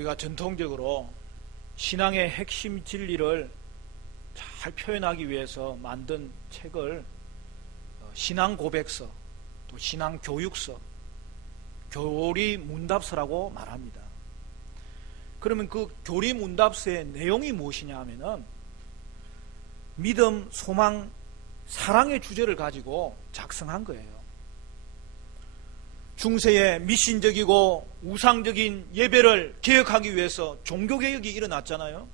우리가 전통적으로 신앙의 핵심 진리를 잘 표현하기 위해서 만든 책을 신앙 고백서, 또 신앙 교육서, 교리 문답서라고 말합니다. 그러면 그 교리 문답서의 내용이 무엇이냐 하면은 믿음, 소망, 사랑의 주제를 가지고 작성한 거예요. 중세에 미신적이고 우상적인 예배를 개혁하기 위해서 종교개혁이 일어났잖아요.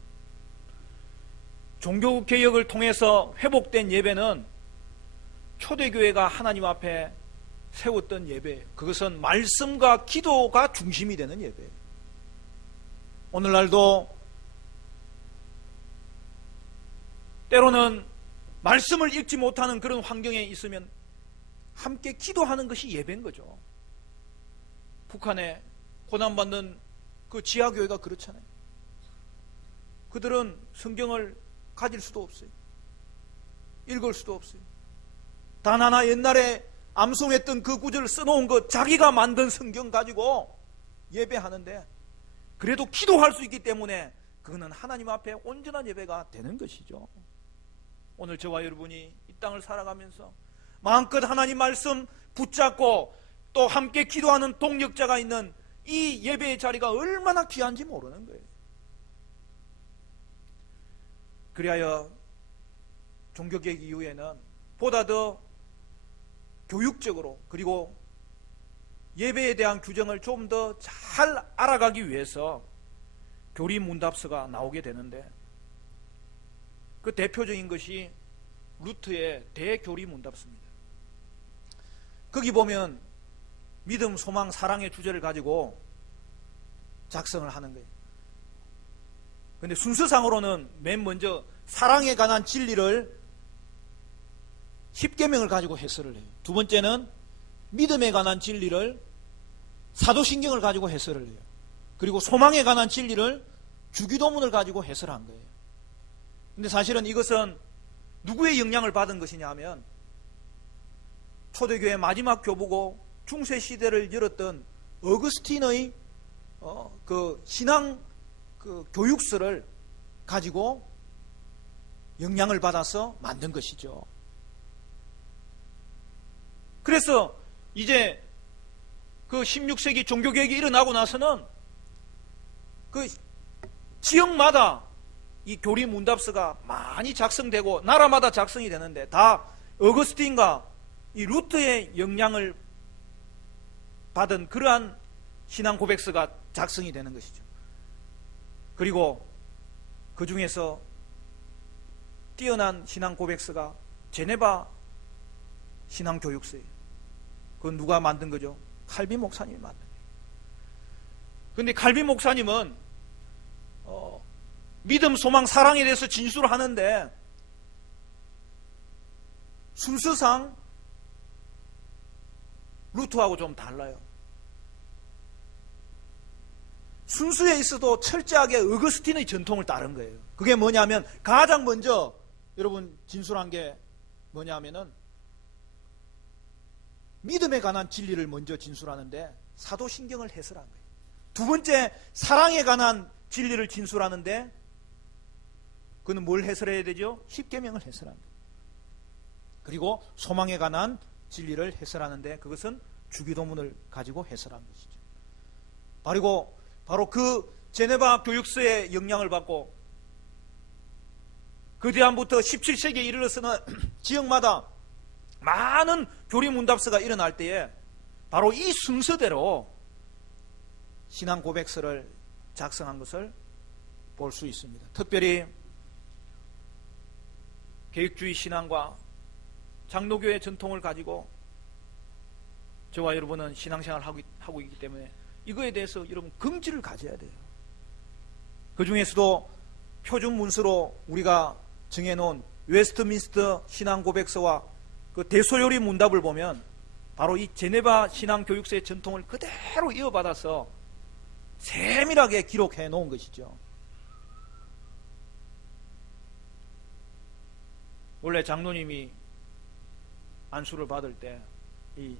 종교개혁을 통해서 회복된 예배는 초대교회가 하나님 앞에 세웠던 예배예요. 그것은 말씀과 기도가 중심이 되는 예배예요. 오늘날도 때로는 말씀을 읽지 못하는 그런 환경에 있으면 함께 기도하는 것이 예배인 거죠. 북한에 고난받는 그 지하교회가 그렇잖아요. 그들은 성경을 가질 수도 없어요. 읽을 수도 없어요. 단 하나 옛날에 암송했던 그 구절을 써놓은 것, 자기가 만든 성경 가지고 예배하는데 그래도 기도할 수 있기 때문에 그거는 하나님 앞에 온전한 예배가 되는 것이죠. 오늘 저와 여러분이 이 땅을 살아가면서 마음껏 하나님 말씀 붙잡고 또 함께 기도하는 동력자가 있는 이 예배의 자리가 얼마나 귀한지 모르는 거예요. 그리하여 종교개혁 이후에는 보다 더 교육적으로 그리고 예배에 대한 규정을 좀 더 잘 알아가기 위해서 교리 문답서가 나오게 되는데 그 대표적인 것이 루트의 대교리 문답서입니다. 거기 보면 믿음, 소망, 사랑의 주제를 가지고 작성을 하는 거예요. 그런데 순서상으로는 맨 먼저 사랑에 관한 진리를 10계명을 가지고 해설을 해요. 두 번째는 믿음에 관한 진리를 사도신경을 가지고 해설을 해요. 그리고 소망에 관한 진리를 주기도문을 가지고 해설한 거예요. 근데 사실은 이것은 누구의 영향을 받은 것이냐 하면 초대교회 마지막 교부고 중세 시대를 열었던 어거스틴의 그 신앙 그 교육서를 가지고 영향을 받아서 만든 것이죠. 그래서 이제 그 16세기 종교개혁이 일어나고 나서는 그 지역마다 이 교리 문답서가 많이 작성되고 나라마다 작성이 되는데 다 어거스틴과 이 루트의 영향을 받은 그러한 신앙 고백서가 작성이 되는 것이죠. 그리고 그 중에서 뛰어난 신앙 고백서가 제네바 신앙 교육서예요. 그건 누가 만든 거죠? 칼빈 목사님이 만든 거예요. 그런데 칼빈 목사님은 믿음, 소망, 사랑에 대해서 진술을 하는데 순서상 루트하고 좀 달라요. 순수에 있어도 철저하게 어거스틴의 전통을 따른 거예요. 그게 뭐냐면 가장 먼저 여러분 진술한 게 뭐냐면은 믿음에 관한 진리를 먼저 진술하는데 사도신경을 해설한 거예요. 두 번째 사랑에 관한 진리를 진술하는데 그는 뭘 해설해야 되죠? 10계명을 해설한 거예요. 그리고 소망에 관한 진리를 해설하는데 그것은 주기도문을 가지고 해설한 것이죠. 바로 그 제네바 교육서의 영향을 받고 그 뒤부터 17세기에 이르러서는 지역마다 많은 교리 문답서가 일어날 때에 바로 이 순서대로 신앙 고백서를 작성한 것을 볼 수 있습니다. 특별히 계획주의 신앙과 장로교의 전통을 가지고 저와 여러분은 신앙생활을 하고 있기 때문에 이거에 대해서 여러분 긍지를 가져야 돼요. 그 중에서도 표준 문서로 우리가 정해놓은 웨스트민스터 신앙 고백서와 그 대소요리 문답을 보면 바로 이 제네바 신앙 교육서의 전통을 그대로 이어받아서 세밀하게 기록해 놓은 것이죠. 원래 장로님이 안수를 받을 때 이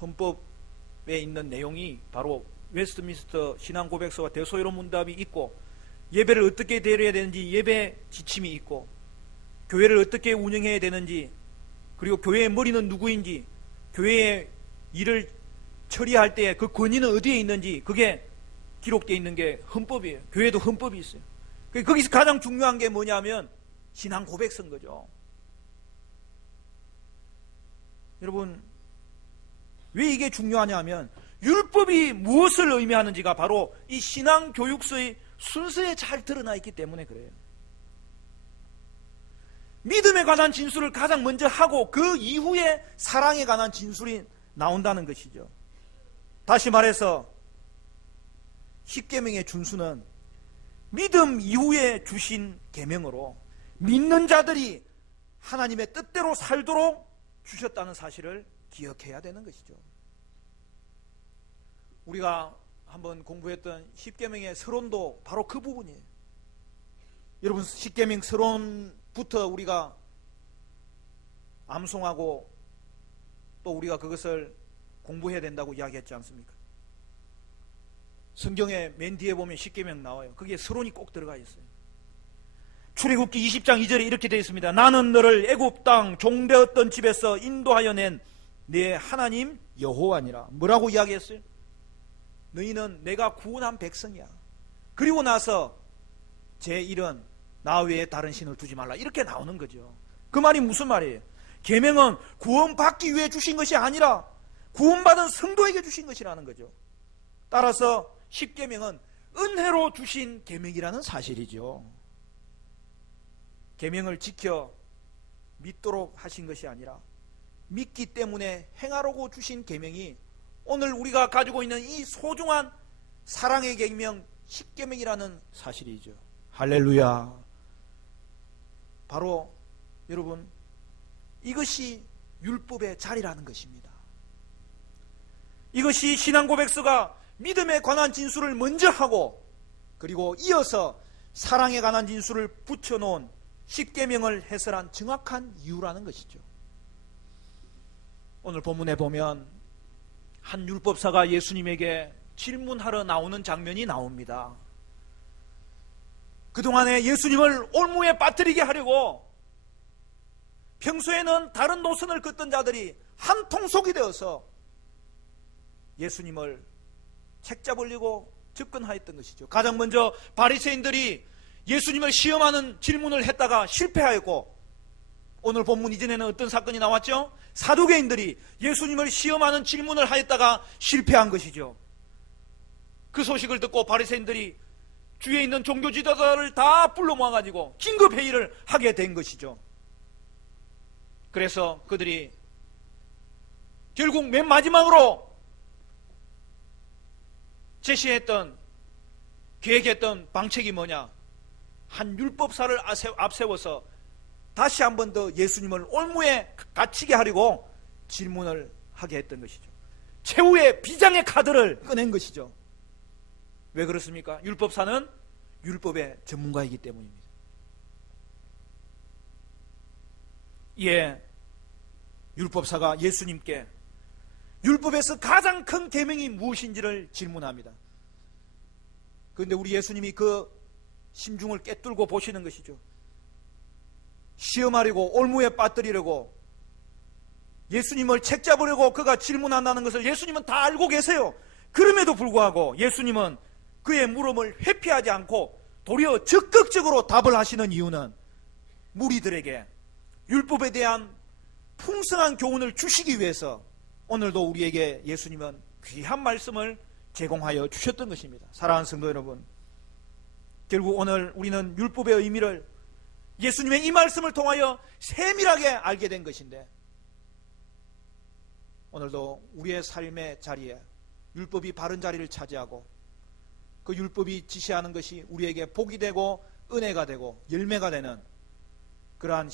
헌법에 있는 내용이 바로 웨스트민스터 신앙 고백서와 대소이론 문답이 있고, 예배를 어떻게 드려야 되는지 예배 지침이 있고, 교회를 어떻게 운영해야 되는지, 그리고 교회의 머리는 누구인지, 교회의 일을 처리할 때 그 권위는 어디에 있는지, 그게 기록되어 있는 게 헌법이에요. 교회도 헌법이 있어요. 거기서 가장 중요한 게 뭐냐면 신앙 고백서인 거죠. 여러분, 왜 이게 중요하냐면 율법이 무엇을 의미하는지가 바로 이 신앙 교육서의 순서에 잘 드러나 있기 때문에 그래요. 믿음에 관한 진술을 가장 먼저 하고 그 이후에 사랑에 관한 진술이 나온다는 것이죠. 다시 말해서 십계명의 준수는 믿음 이후에 주신 계명으로 믿는 자들이 하나님의 뜻대로 살도록 주셨다는 사실을 기억해야 되는 것이죠. 우리가 한번 공부했던 십계명의 서론도 바로 그 부분이에요. 여러분, 십계명 서론부터 우리가 암송하고 또 우리가 그것을 공부해야 된다고 이야기했지 않습니까? 성경의 맨 뒤에 보면 십계명 나와요. 거기에 서론이 꼭 들어가 있어요. 출애굽기 20장 2절에 이렇게 되어 있습니다. 나는 너를 애굽 땅 종되었던 집에서 인도하여 낸 내 하나님 여호와니라. 뭐라고 이야기했어요? 너희는 내가 구원한 백성이야. 그리고 나서 제 일은 나 외에 다른 신을 두지 말라. 이렇게 나오는 거죠. 그 말이 무슨 말이에요? 계명은 구원받기 위해 주신 것이 아니라 구원받은 성도에게 주신 것이라는 거죠. 따라서 십계명은 은혜로 주신 계명이라는 사실이죠. 계명을 지켜 믿도록 하신 것이 아니라 믿기 때문에 행하라고 주신 계명이 오늘 우리가 가지고 있는 이 소중한 사랑의 계명 십계명이라는 사실이죠. 할렐루야. 바로 여러분, 이것이 율법의 자리라는 것입니다. 이것이 신앙 고백서가 믿음에 관한 진술을 먼저 하고 그리고 이어서 사랑에 관한 진술을 붙여놓은 십계명을 해설한 정확한 이유라는 것이죠. 오늘 본문에 보면 한 율법사가 예수님에게 질문하러 나오는 장면이 나옵니다. 그동안에 예수님을 올무에 빠뜨리게 하려고 평소에는 다른 노선을 걷던 자들이 한 통속이 되어서 예수님을 책잡으려고 접근하였던 것이죠. 가장 먼저 바리새인들이 예수님을 시험하는 질문을 했다가 실패하였고, 오늘 본문 이전에는 어떤 사건이 나왔죠? 사두개인들이 예수님을 시험하는 질문을 하였다가 실패한 것이죠. 그 소식을 듣고 바리새인들이 주위에 있는 종교 지도자를 다 불러 모아가지고 긴급 회의를 하게 된 것이죠. 그래서 그들이 결국 맨 마지막으로 제시했던, 계획했던 방책이 뭐냐? 한 율법사를 앞세워서 다시 한 번 더 예수님을 올무에 갇히게 하려고 질문을 하게 했던 것이죠. 최후의 비장의 카드를 꺼낸 것이죠. 왜 그렇습니까? 율법사는 율법의 전문가이기 때문입니다. 이에 율법사가 예수님께 율법에서 가장 큰 계명이 무엇인지를 질문합니다. 그런데 우리 예수님이 그 심중을 꿰뚫고 보시는 것이죠. 시험하려고 올무에 빠뜨리려고 예수님을 책잡으려고 그가 질문한다는 것을 예수님은 다 알고 계세요. 그럼에도 불구하고 예수님은 그의 물음을 회피하지 않고 도리어 적극적으로 답을 하시는 이유는 무리들에게 율법에 대한 풍성한 교훈을 주시기 위해서 오늘도 우리에게 예수님은 귀한 말씀을 제공하여 주셨던 것입니다. 사랑하는 성도 여러분, 결국 오늘 우리는 율법의 의미를 예수님의 이 말씀을 통하여 세밀하게 알게 된 것인데, 오늘도 우리의 삶의 자리에 율법이 바른 자리를 차지하고 그 율법이 지시하는 것이 우리에게 복이 되고 은혜가 되고 열매가 되는 그러한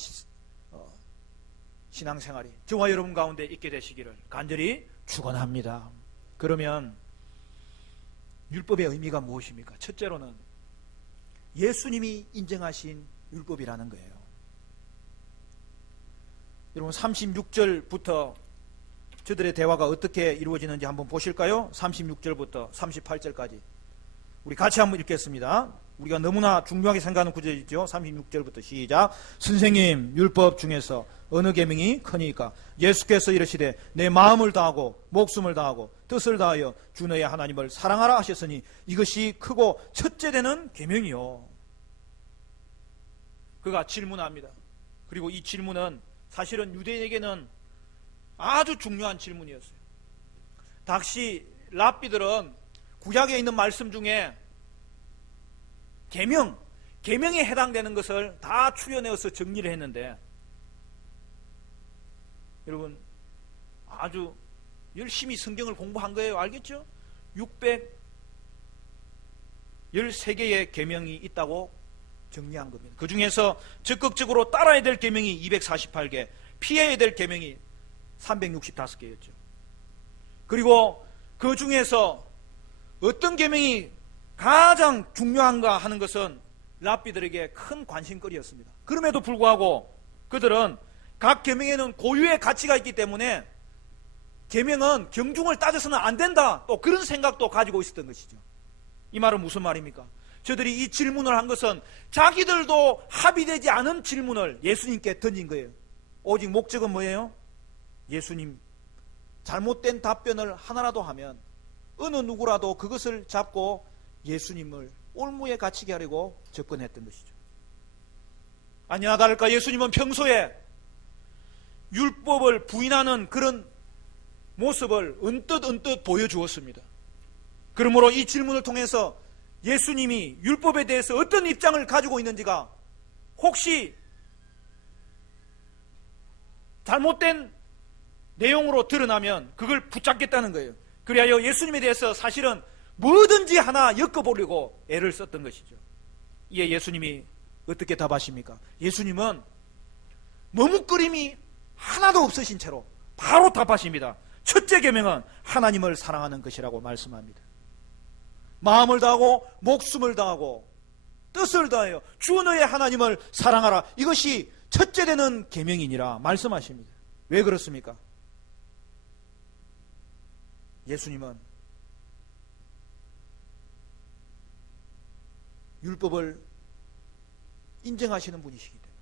신앙생활이 저와 여러분 가운데 있게 되시기를 간절히 축원합니다. 그러면 율법의 의미가 무엇입니까? 첫째로는 예수님이 인정하신 율법이라는 거예요. 여러분 36절부터 저들의 대화가 어떻게 이루어지는지 한번 보실까요? 36절부터 38절까지 우리 같이 한번 읽겠습니다. 우리가 너무나 중요하게 생각하는 구절이죠. 36절부터 시작. 선생님, 율법 중에서 어느 계명이 크니까? 예수께서 이르시되 내 마음을 다하고 목숨을 다하고 뜻을 다하여 주 너의 하나님을 사랑하라 하셨으니 이것이 크고 첫째 되는 계명이요. 그가 질문합니다. 그리고 이 질문은 사실은 유대인에게는 아주 중요한 질문이었어요. 당시 랍비들은 구약에 있는 말씀 중에 계명에 해당되는 것을 다 추려내어서 정리를 했는데, 여러분 아주 열심히 성경을 공부한 거예요. 알겠죠? 613개의 계명이 있다고 정리한 겁니다. 그 중에서 적극적으로 따라야 될 계명이 248개, 피해야 될 계명이 365개였죠. 그리고 그 중에서 어떤 계명이 가장 중요한가 하는 것은 랍비들에게 큰 관심거리였습니다. 그럼에도 불구하고 그들은 각 계명에는 고유의 가치가 있기 때문에 계명은 경중을 따져서는 안 된다, 또 그런 생각도 가지고 있었던 것이죠. 이 말은 무슨 말입니까? 저들이 이 질문을 한 것은 자기들도 합의되지 않은 질문을 예수님께 던진 거예요. 오직 목적은 뭐예요? 예수님 잘못된 답변을 하나라도 하면 어느 누구라도 그것을 잡고 예수님을 올무에 갇히게 하려고 접근했던 것이죠. 아니나 다를까 예수님은 평소에 율법을 부인하는 그런 모습을 언뜻 보여주었습니다. 그러므로 이 질문을 통해서 예수님이 율법에 대해서 어떤 입장을 가지고 있는지가 혹시 잘못된 내용으로 드러나면 그걸 붙잡겠다는 거예요. 그리하여 예수님에 대해서 사실은 뭐든지 하나 엮어보려고 애를 썼던 것이죠. 이에 예수님이 어떻게 답하십니까? 예수님은 머뭇거림이 하나도 없으신 채로 바로 답하십니다. 첫째 계명은 하나님을 사랑하는 것이라고 말씀합니다. 마음을 다하고 목숨을 다하고 뜻을 다하여 주 너의 하나님을 사랑하라, 이것이 첫째 되는 계명이니라 말씀하십니다. 왜 그렇습니까? 예수님은 율법을 인정하시는 분이시기 때문에,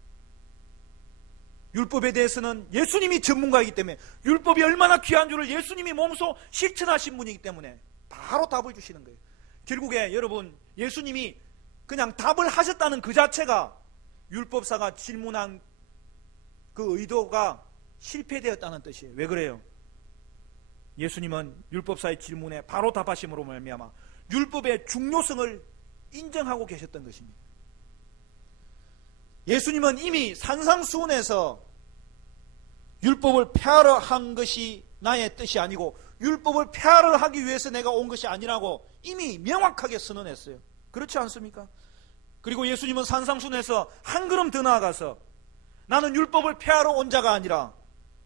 율법에 대해서는 예수님이 전문가이기 때문에, 율법이 얼마나 귀한 줄을 예수님이 몸소 실천하신 분이기 때문에 바로 답을 주시는 거예요. 결국에 여러분, 예수님이 그냥 답을 하셨다는 그 자체가 율법사가 질문한 그 의도가 실패되었다는 뜻이에요. 왜 그래요? 예수님은 율법사의 질문에 바로 답하심으로 말미암아 율법의 중요성을 인정하고 계셨던 것입니다. 예수님은 이미 산상수훈에서 율법을 폐하려 한 것이 나의 뜻이 아니고 율법을 폐하려 하기 위해서 내가 온 것이 아니라고 이미 명확하게 선언했어요. 그렇지 않습니까? 그리고 예수님은 산상수훈에서 한 걸음 더 나아가서 나는 율법을 폐하러 온 자가 아니라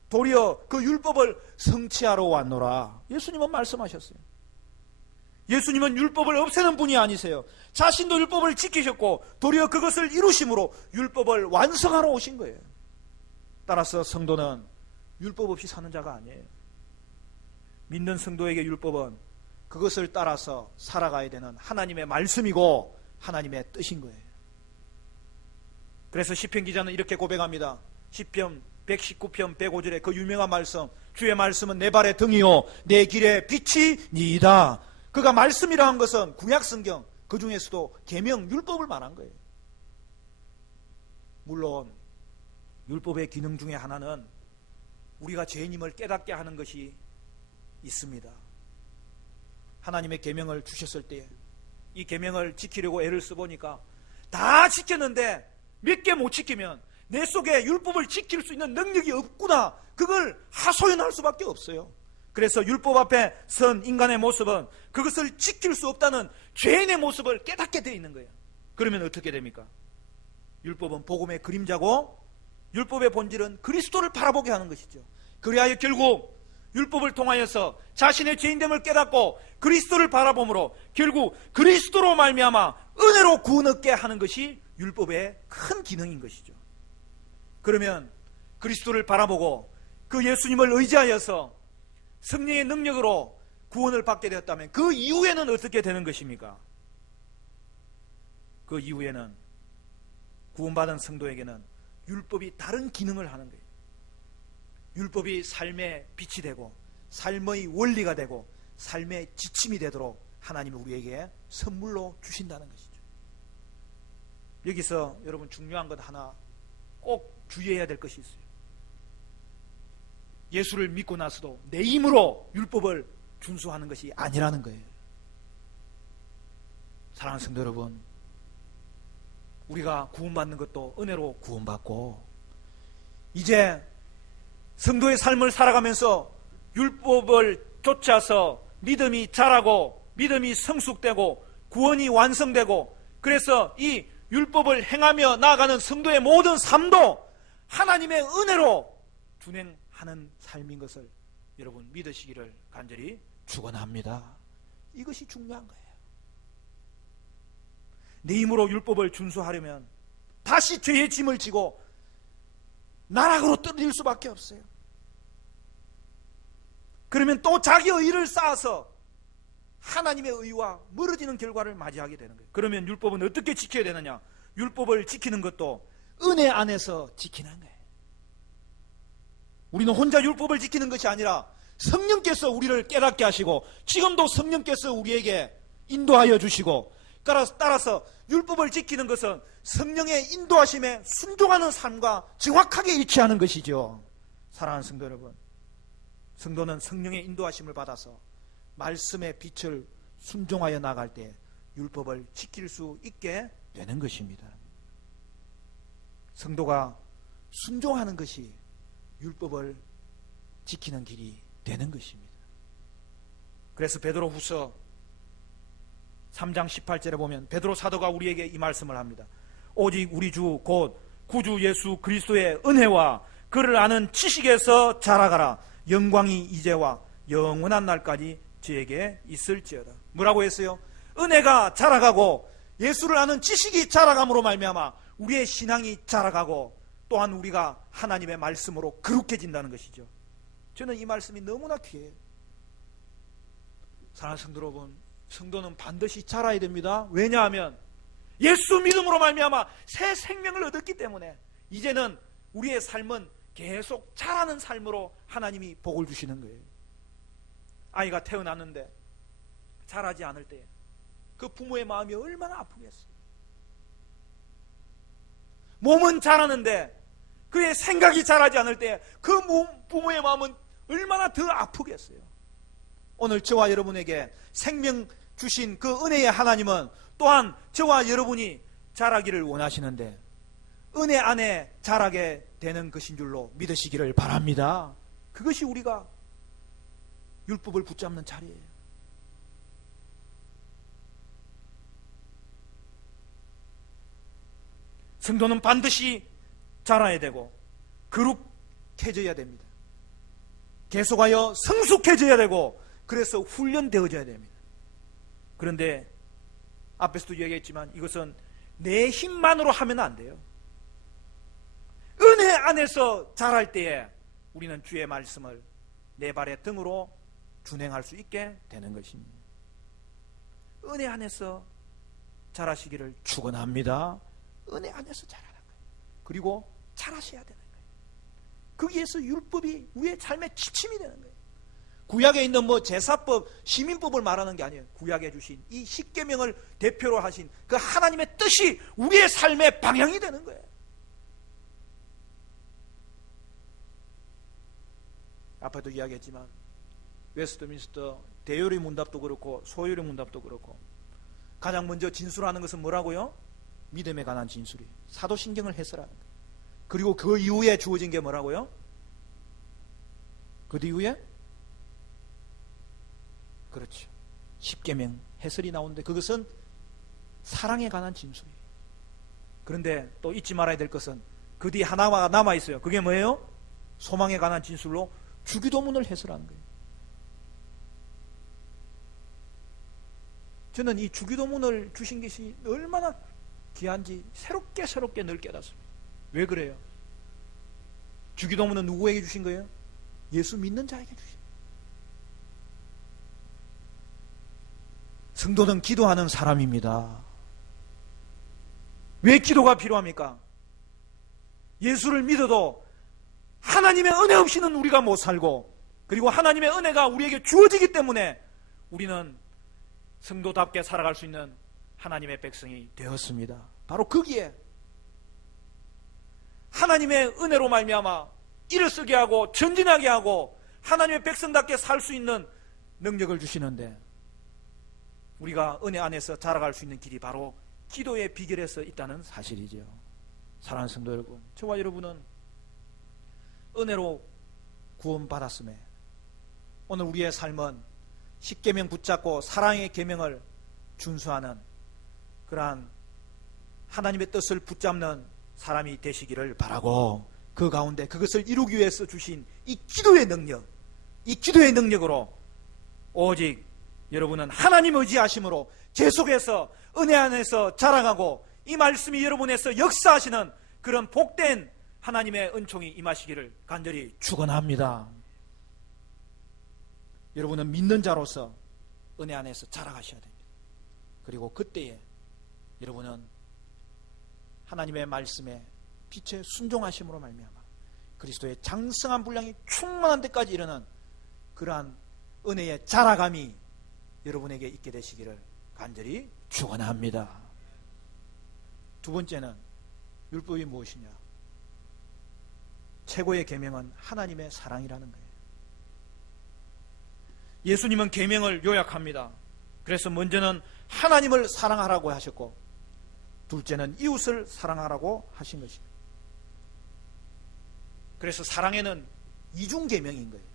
도리어 그 율법을 성취하러 왔노라, 예수님은 말씀하셨어요. 예수님은 율법을 없애는 분이 아니세요. 자신도 율법을 지키셨고 도리어 그것을 이루심으로 율법을 완성하러 오신 거예요. 따라서 성도는 율법 없이 사는 자가 아니에요. 믿는 성도에게 율법은 그것을 따라서 살아가야 되는 하나님의 말씀이고 하나님의 뜻인 거예요. 그래서 시편 기자는 이렇게 고백합니다. 시편 119편 105절에 그 유명한 말씀, 주의 말씀은 내 발의 등이요 내 길의 빛이니이다. 그가 말씀이라 한 것은 구약성경 그 중에서도 계명, 율법을 말한 거예요. 물론 율법의 기능 중에 하나는 우리가 죄인임을 깨닫게 하는 것이 있습니다. 하나님의 계명을 주셨을 때 이 계명을 지키려고 애를 써보니까 다 지켰는데 몇 개 못 지키면 내 속에 율법을 지킬 수 있는 능력이 없구나, 그걸 하소연할 수밖에 없어요. 그래서 율법 앞에 선 인간의 모습은 그것을 지킬 수 없다는 죄인의 모습을 깨닫게 되어 있는 거예요. 그러면 어떻게 됩니까? 율법은 복음의 그림자고 율법의 본질은 그리스도를 바라보게 하는 것이죠. 그리하여 결국 율법을 통하여서 자신의 죄인됨을 깨닫고 그리스도를 바라보므로 결국 그리스도로 말미암아 은혜로 구원 얻게 하는 것이 율법의 큰 기능인 것이죠. 그러면 그리스도를 바라보고 그 예수님을 의지하여서 성령의 능력으로 구원을 받게 되었다면 그 이후에는 어떻게 되는 것입니까? 그 이후에는 구원받은 성도에게는 율법이 다른 기능을 하는 거예요. 율법이 삶의 빛이 되고 삶의 원리가 되고 삶의 지침이 되도록 하나님이 우리에게 선물로 주신다는 것이죠. 여기서 여러분 중요한 것 하나 꼭 주의해야 될 것이 있어요. 예수를 믿고 나서도 내 힘으로 율법을 준수하는 것이 아니라는 거예요. 사랑하는 성도 여러분, 우리가 구원받는 것도 은혜로 구원받고 이제 성도의 삶을 살아가면서 율법을 쫓아서 믿음이 자라고 믿음이 성숙되고 구원이 완성되고 그래서 이 율법을 행하며 나아가는 성도의 모든 삶도 하나님의 은혜로 준행하는 삶인 것을 여러분 믿으시기를 간절히 축원합니다. 이것이 중요한 거예요. 내 힘으로 율법을 준수하려면 다시 죄의 짐을 지고 나락으로 떨어질 수밖에 없어요. 그러면 또 자기의 의를 쌓아서 하나님의 의와 멀어지는 결과를 맞이하게 되는 거예요. 그러면 율법은 어떻게 지켜야 되느냐? 율법을 지키는 것도 은혜 안에서 지키는 거예요. 우리는 혼자 율법을 지키는 것이 아니라 성령께서 우리를 깨닫게 하시고 지금도 성령께서 우리에게 인도하여 주시고 따라서 율법을 지키는 것은 성령의 인도하심에 순종하는 삶과 정확하게 일치하는 것이죠. 사랑하는 성도 여러분, 성도는 성령의 인도하심을 받아서 말씀의 빛을 순종하여 나갈 때 율법을 지킬 수 있게 되는 것입니다. 성도가 순종하는 것이 율법을 지키는 길이 되는 것입니다. 그래서 베드로후서 3장 18절에 보면 베드로 사도가 우리에게 이 말씀을 합니다. 오직 우리 주 곧 구주 예수 그리스도의 은혜와 그를 아는 지식에서 자라가라. 영광이 이제와 영원한 날까지 저에게 있을지어다. 뭐라고 했어요? 은혜가 자라가고 예수를 아는 지식이 자라감으로 말미암아 우리의 신앙이 자라가고 또한 우리가 하나님의 말씀으로 거룩해진다는 것이죠. 저는 이 말씀이 너무나 귀해요. 사랑하는 성도 여러분, 성도는 반드시 자라야 됩니다. 왜냐하면 예수 믿음으로 말미암아 새 생명을 얻었기 때문에 이제는 우리의 삶은 계속 자라는 삶으로 하나님이 복을 주시는 거예요. 아이가 태어났는데 자라지 않을 때 그 부모의 마음이 얼마나 아프겠어요. 몸은 자라는데 그의 생각이 자라지 않을 때 그 부모의 마음은 얼마나 더 아프겠어요. 오늘 저와 여러분에게 생명 주신 그 은혜의 하나님은 또한 저와 여러분이 자라기를 원하시는데 은혜 안에 자라게 되는 것인 줄로 믿으시기를 바랍니다. 그것이 우리가 율법을 붙잡는 자리예요. 성도는 반드시 자라야 되고 거룩해져야 됩니다. 계속하여 성숙해져야 되고 그래서 훈련되어져야 됩니다. 그런데 앞에서도 이야기했지만 이것은 내 힘만으로 하면 안 돼요. 은혜 안에서 자랄 때에 우리는 주의 말씀을 내 발의 등으로 준행할 수 있게 되는 것입니다. 은혜 안에서 자라시기를 축원합니다. 은혜 안에서 자라는 거예요. 그리고 자라셔야 되는 거예요. 거기에서 율법이 우리의 삶의 지침이 되는 거예요. 구약에 있는 제사법, 시민법을 말하는 게 아니에요. 구약에 주신 이 십계명을 대표로 하신 그 하나님의 뜻이 우리의 삶의 방향이 되는 거예요. 앞에도 이야기했지만 웨스트민스터 대요리 문답도 그렇고 소요리 문답도 그렇고 가장 먼저 진술하는 것은 뭐라고요? 믿음에 관한 진술이 사도신경을 해설하는 거예요. 그리고 그 이후에 주어진 게 뭐라고요? 그 이후에 그렇죠. 십계명 해설이 나오는데 그것은 사랑에 관한 진술이에요. 그런데 또 잊지 말아야 될 것은 그 뒤에 하나가 남아있어요. 그게 뭐예요? 소망에 관한 진술로 주기도문을 해설하는 거예요. 저는 이 주기도문을 주신 것이 얼마나 귀한지 새롭게 늘 깨닫습니다. 왜 그래요? 주기도문은 누구에게 주신 거예요? 예수 믿는 자에게 주신 거예요. 성도는 기도하는 사람입니다. 왜 기도가 필요합니까? 예수를 믿어도 하나님의 은혜 없이는 우리가 못 살고, 그리고 하나님의 은혜가 우리에게 주어지기 때문에 우리는 성도답게 살아갈 수 있는 하나님의 백성이 되었습니다. 바로 거기에 하나님의 은혜로 말미암아 일어서게 하고 전진하게 하고 하나님의 백성답게 살 수 있는 능력을 주시는데, 우리가 은혜 안에서 자라갈 수 있는 길이 바로 기도의 비결에서 있다는 사실이죠. 사랑하는 성도 여러분, 저와 여러분은 은혜로 구원받았음에 오늘 우리의 삶은 십계명 붙잡고 사랑의 계명을 준수하는 그러한 하나님의 뜻을 붙잡는 사람이 되시기를 바라고, 그 가운데 그것을 이루기 위해서 주신 이 기도의 능력, 이 기도의 능력으로 오직 여러분은 하나님 의지하심으로 계속해서 은혜 안에서 자라가고 이 말씀이 여러분에서 역사하시는 그런 복된 하나님의 은총이 임하시기를 간절히 축원합니다. 여러분은 믿는 자로서 은혜 안에서 자라가셔야 됩니다. 그리고 그때에 여러분은 하나님의 말씀에 빛에 순종하심으로 말미암아 그리스도의 장성한 분량이 충만한 데까지 이르는 그러한 은혜의 자라감이 여러분에게 있게 되시기를 간절히 축원합니다. 두 번째는 율법이 무엇이냐? 최고의 계명은 하나님의 사랑이라는 거예요. 예수님은 계명을 요약합니다. 그래서 먼저는 하나님을 사랑하라고 하셨고, 둘째는 이웃을 사랑하라고 하신 것입니다. 그래서 사랑에는 이중계명인 거예요.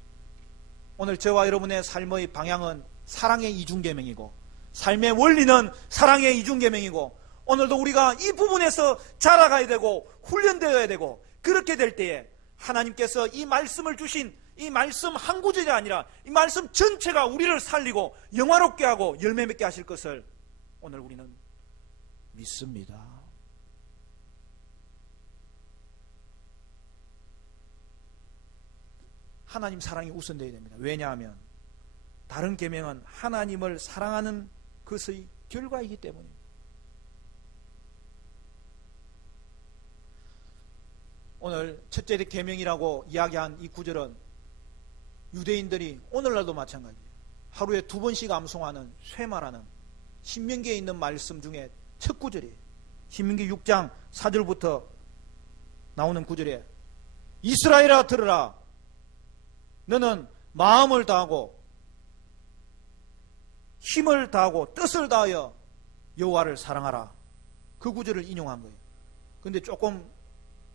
오늘 저와 여러분의 삶의 방향은 사랑의 이중계명이고, 삶의 원리는 사랑의 이중계명이고, 오늘도 우리가 이 부분에서 자라가야 되고 훈련되어야 되고, 그렇게 될 때에 하나님께서 이 말씀을 주신 이 말씀 한 구절이 아니라 이 말씀 전체가 우리를 살리고 영화롭게 하고 열매 맺게 하실 것을 오늘 우리는 믿습니다. 하나님 사랑이 우선되어야 됩니다. 왜냐하면 다른 계명은 하나님을 사랑하는 것의 결과이기 때문입니다. 오늘 첫째 계명이라고 이야기한 이 구절은 유대인들이 오늘날도 마찬가지예요. 하루에 2번씩 암송하는 쇠마라는 신명기에 있는 말씀 중에 첫 구절이에요. 신명기 6장 4절부터 나오는 구절에 이스라엘아 들으라, 너는 마음을 다하고 힘을 다하고 뜻을 다하여 여호와를 사랑하라. 그 구절을 인용한 거예요. 근데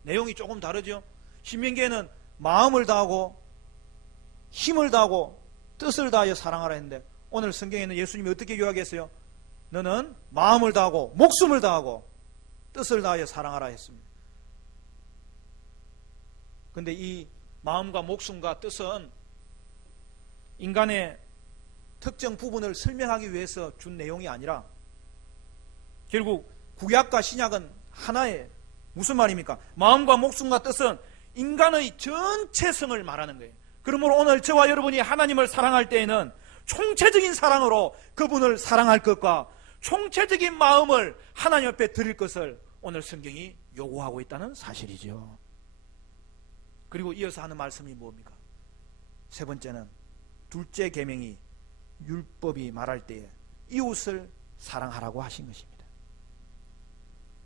내용이 조금 다르죠. 신명기에는 마음을 다하고 힘을 다하고 뜻을 다하여 사랑하라 했는데, 오늘 성경에는 예수님이 어떻게 요약했어요? 너는 마음을 다하고 목숨을 다하고 뜻을 다하여 사랑하라 했습니다. 근데 이 마음과 목숨과 뜻은 인간의 특정 부분을 설명하기 위해서 준 내용이 아니라 결국 구약과 신약은 하나예요. 무슨 말입니까? 마음과 목숨과 뜻은 인간의 전체성을 말하는 거예요. 그러므로 오늘 저와 여러분이 하나님을 사랑할 때에는 총체적인 사랑으로 그분을 사랑할 것과 총체적인 마음을 하나님 앞에 드릴 것을 오늘 성경이 요구하고 있다는 사실이죠. 그리고 이어서 하는 말씀이 뭡니까? 세 번째는 둘째 계명이 율법이 말할 때에 이웃을 사랑하라고 하신 것입니다.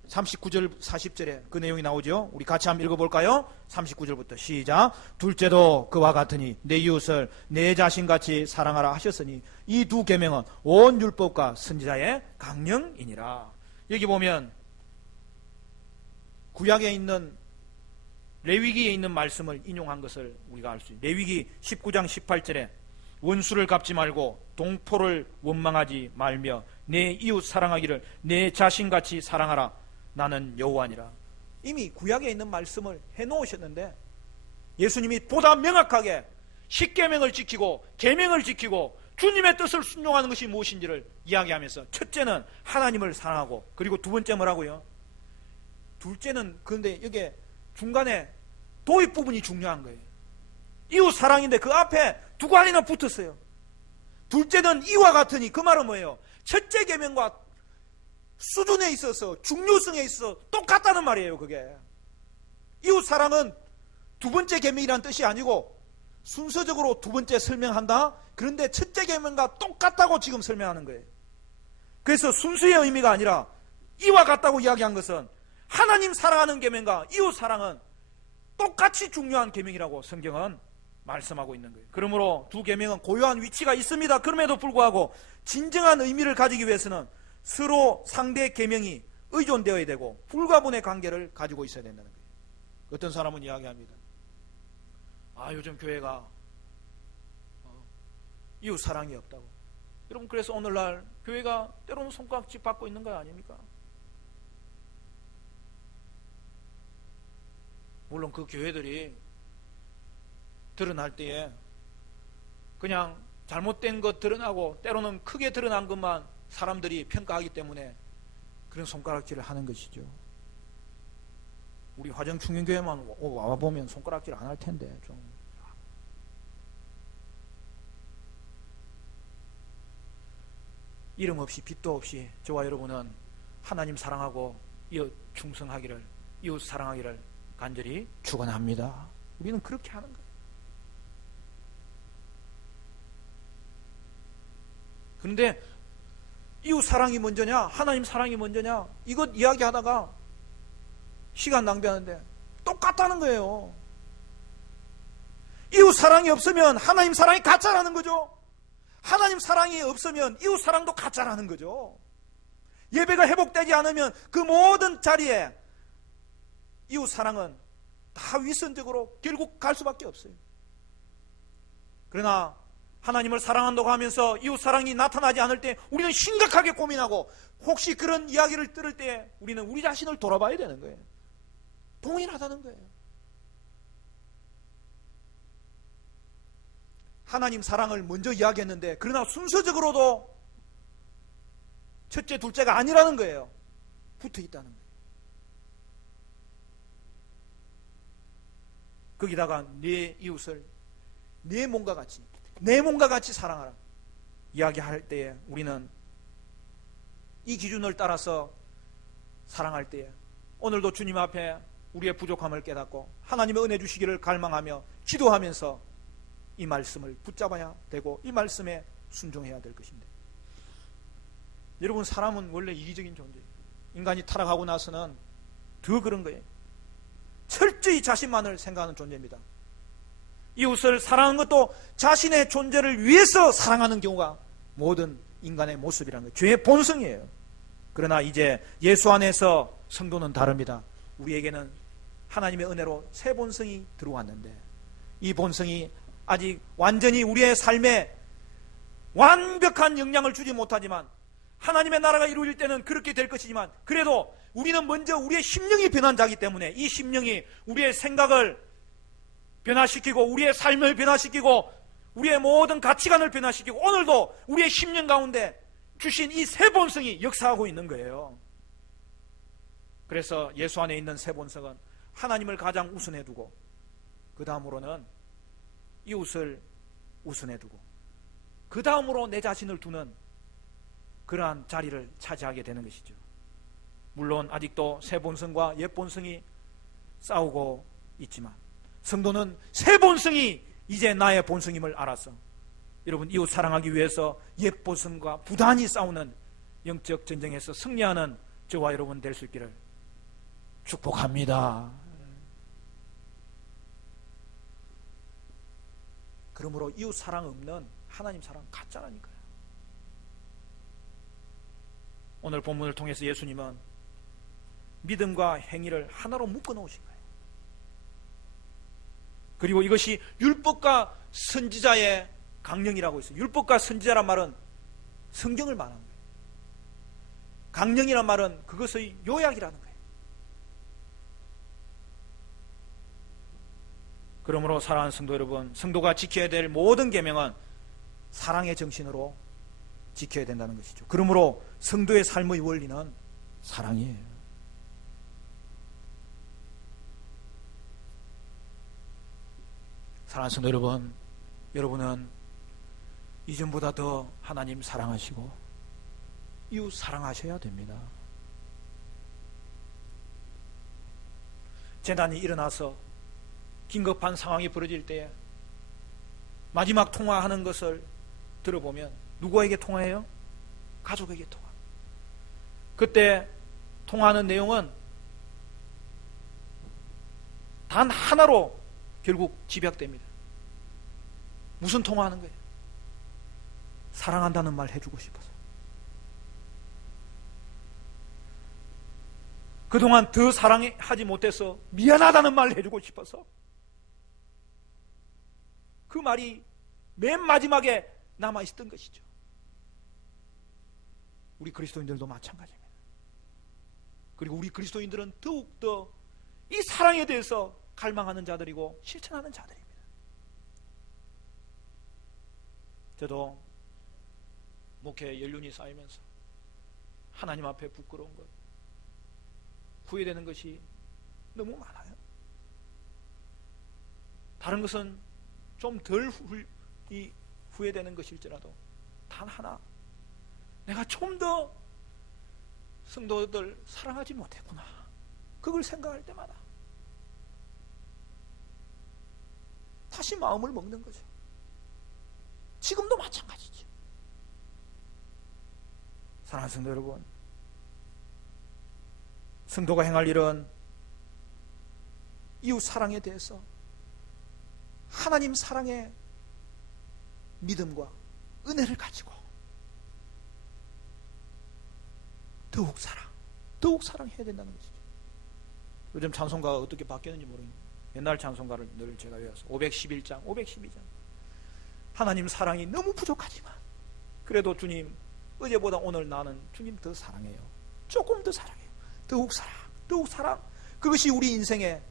39절 40절에 그 내용이 나오죠. 우리 같이 한번 읽어볼까요? 39절부터 시작. 둘째도 그와 같으니 내 이웃을 내 자신같이 사랑하라 하셨으니 이 두 계명은 온 율법과 선지자의 강령이니라. 여기 보면 구약에 있는 레위기에 있는 말씀을 인용한 것을 우리가 알 수 있어요. 레위기 19장 18절에 원수를 갚지 말고 동포를 원망하지 말며 내 이웃 사랑하기를 내 자신같이 사랑하라. 나는 여호와니라. 이미 구약에 있는 말씀을 해놓으셨는데 예수님이 보다 명확하게 십계명을 지키고 계명을 지키고 주님의 뜻을 순종하는 것이 무엇인지를 이야기하면서 첫째는 하나님을 사랑하고, 그리고 두 번째 뭐라고요? 둘째는 그런데 여기 중간에 도입 부분이 중요한 거예요. 이웃 사랑인데 그 앞에 두 가지나 붙었어요. 둘째는 이와 같으니 그 말은 뭐예요? 첫째 계명과 수준에 있어서 중요성에 있어서 똑같다는 말이에요. 그게 이웃 사랑은 두 번째 계명이라는 뜻이 아니고 순서적으로 두 번째 설명한다. 그런데 첫째 계명과 똑같다고 지금 설명하는 거예요. 그래서 순수의 의미가 아니라 이와 같다고 이야기한 것은 하나님 사랑하는 계명과 이웃 사랑은 똑같이 중요한 계명이라고 성경은 말씀하고 있는 거예요. 그러므로 두 계명은 고유한 위치가 있습니다. 그럼에도 불구하고 진정한 의미를 가지기 위해서는 서로 상대 계명이 의존되어야 되고 불가분의 관계를 가지고 있어야 된다는 거예요. 어떤 사람은 이야기합니다. 요즘 교회가 이웃 사랑이 없다고. 여러분, 그래서 오늘날 교회가 때로는 손가락질 받고 있는 거 아닙니까? 물론 그 교회들이 드러날 때에 그냥 잘못된 것 드러나고 때로는 크게 드러난 것만 사람들이 평가하기 때문에 그런 손가락질을 하는 것이죠. 우리 화정충년교회만 와보면 손가락질 안 할 텐데 좀. 이름 없이 빛도 없이 저와 여러분은 하나님 사랑하고 이웃 충성하기를, 이웃 사랑하기를 간절히 축원합니다. 우리는 그렇게 하는 거예요. 그런데 이웃 사랑이 먼저냐 하나님 사랑이 먼저냐 이것 이야기하다가 시간 낭비하는데 똑같다는 거예요. 이웃 사랑이 없으면 하나님 사랑이 가짜라는 거죠. 하나님 사랑이 없으면 이웃 사랑도 가짜라는 거죠. 예배가 회복되지 않으면 그 모든 자리에 이웃 사랑은 다 위선적으로 결국 갈 수밖에 없어요. 그러나 하나님을 사랑한다고 하면서 이웃 사랑이 나타나지 않을 때 우리는 심각하게 고민하고, 혹시 그런 이야기를 들을 때 우리는 우리 자신을 돌아봐야 되는 거예요. 동일하다는 거예요. 하나님 사랑을 먼저 이야기했는데 그러나 순서적으로도 첫째 둘째가 아니라는 거예요. 붙어 있다는 거예요. 거기다가 네 이웃을 내 몸과 같이 사랑하라 이야기할 때에 우리는 이 기준을 따라서 사랑할 때에 오늘도 주님 앞에 우리의 부족함을 깨닫고 하나님의 은혜 주시기를 갈망하며 기도하면서 이 말씀을 붙잡아야 되고 이 말씀에 순종해야 될 것인데, 여러분, 사람은 원래 이기적인 존재예요. 인간이 타락하고 나서는 더 그런 거예요. 철저히 자신만을 생각하는 존재입니다. 이웃을 사랑하는 것도 자신의 존재를 위해서 사랑하는 경우가 모든 인간의 모습이라는 거예요. 죄의 본성이에요. 그러나 이제 예수 안에서 성도는 다릅니다. 우리에게는 하나님의 은혜로 새 본성이 들어왔는데 이 본성이 아직 완전히 우리의 삶에 완벽한 영향을 주지 못하지만 하나님의 나라가 이루어질 때는 그렇게 될 것이지만, 그래도 우리는 먼저 우리의 심령이 변한 자이기 때문에 이 심령이 우리의 생각을 변화시키고 우리의 삶을 변화시키고 우리의 모든 가치관을 변화시키고 오늘도 우리의 심령 가운데 주신 이 새 본성이 역사하고 있는 거예요. 그래서 예수 안에 있는 새 본성은 하나님을 가장 우선해 두고 그 다음으로는 이웃을 우선해 두고 그 다음으로 내 자신을 두는 그러한 자리를 차지하게 되는 것이죠. 물론 아직도 새 본성과 옛 본성이 싸우고 있지만 성도는 새 본성이 이제 나의 본성임을 알아서 여러분, 이웃 사랑하기 위해서 옛 본성과 부단히 싸우는 영적 전쟁에서 승리하는 저와 여러분 될 수 있기를 축복합니다. 그러므로 이웃 사랑 없는 하나님 사랑 가짜라니까요. 오늘 본문을 통해서 예수님은 믿음과 행위를 하나로 묶어 놓으신 거예요. 그리고 이것이 율법과 선지자의 강령이라고 있어요. 율법과 선지자란 말은 성경을 말하는 거예요. 강령이란 말은 그것의 요약이라는 거예요. 그러므로 사랑하는 성도 여러분, 성도가 지켜야 될 모든 계명은 사랑의 정신으로 지켜야 된다는 것이죠. 그러므로 성도의 삶의 원리는 사랑이에요. 사랑하는 성도 여러분, 여러분은 이전보다 더 하나님 사랑하시고 이웃 사랑하셔야 됩니다. 재난이 일어나서 긴급한 상황이 벌어질 때에 마지막 통화하는 것을 들어보면 누구에게 통화해요? 가족에게 통화. 그때 통화하는 내용은 단 하나로 결국 집약됩니다. 무슨 통화하는 거예요? 사랑한다는 말 해주고 싶어서. 그동안 더 사랑하지 못해서 미안하다는 말 해주고 싶어서. 그 말이 맨 마지막에 남아있었던 것이죠. 우리 그리스도인들도 마찬가지입니다. 그리고 우리 그리스도인들은 더욱더 이 사랑에 대해서 갈망하는 자들이고 실천하는 자들입니다. 저도 목회 연륜이 쌓이면서 하나님 앞에 부끄러운 것, 후회되는 것이 너무 많아요. 다른 것은 좀 덜 후회되는 것일지라도 단 하나, 내가 좀 더 성도들 사랑하지 못했구나, 그걸 생각할 때마다 다시 마음을 먹는 거죠. 지금도 마찬가지죠. 사랑하는 성도 여러분, 성도가 행할 일은 이웃 사랑에 대해서 하나님 사랑의 믿음과 은혜를 가지고 더욱 사랑해야 된다는 것이죠. 요즘 찬송가가 어떻게 바뀌었는지 모르겠는데 옛날 찬송가를 늘 제가 외워서 511장, 512장. 하나님 사랑이 너무 부족하지만 그래도 주님, 어제보다 오늘 나는 주님 더 사랑해요. 조금 더 사랑해요. 더욱 사랑. 그것이 우리 인생의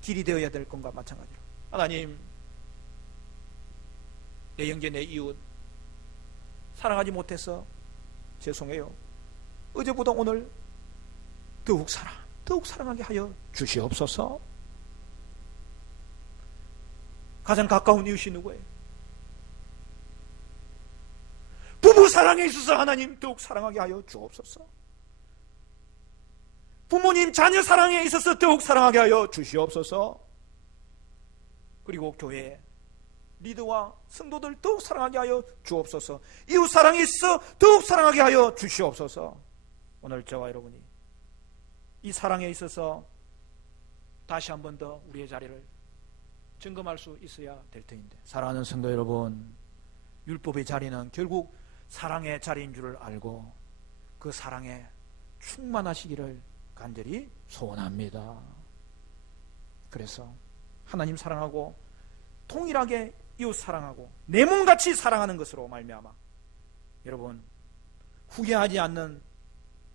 길이 되어야 될 것과 마찬가지로, 하나님, 내 형제, 내 이웃 사랑하지 못해서 죄송해요. 어제보다 오늘 더욱 사랑하게 하여 주시옵소서. 가장 가까운 이웃이 누구예요? 부부 사랑에 있어서 하나님 더욱 사랑하게 하여 주옵소서. 부모님 자녀 사랑에 있어서 더욱 사랑하게 하여 주시옵소서. 그리고 교회 리더와 성도들 더욱 사랑하게 하여 주옵소서. 이웃 사랑에 있어 더욱 사랑하게 하여 주시옵소서. 오늘 저와 여러분이 이 사랑에 있어서 다시 한 번 더 우리의 자리를 점검할 수 있어야 될 터인데, 사랑하는 성도 여러분, 율법의 자리는 결국 사랑의 자리인 줄을 알고 그 사랑에 충만하시기를 간절히 소원합니다. 그래서 하나님 사랑하고 동일하게 이웃 사랑하고 내 몸같이 사랑하는 것으로 말미암아 여러분 후회하지 않는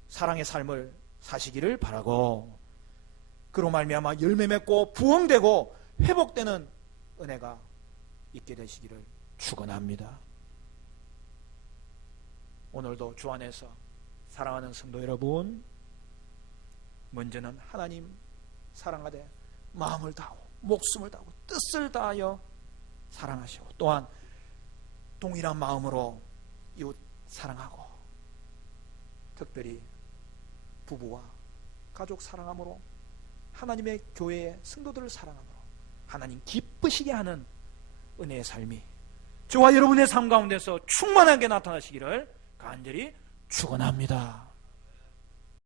사랑의 삶을 사시기를 바라고, 그로 말미암아 열매 맺고 부흥되고 회복되는 은혜가 있게 되시기를 축원합니다. 오늘도 주 안에서 사랑하는 성도 여러분, 먼저는 하나님 사랑하되 마음을 다하고 목숨을 다하고 뜻을 다하여 사랑하시고, 또한 동일한 마음으로 이웃 사랑하고, 특별히 부부와 가족 사랑함으로 하나님의 교회의 성도들을 사랑함으로 하나님 기쁘시게 하는 은혜의 삶이 저와 여러분의 삶 가운데서 충만하게 나타나시기를 간절히 축원합니다.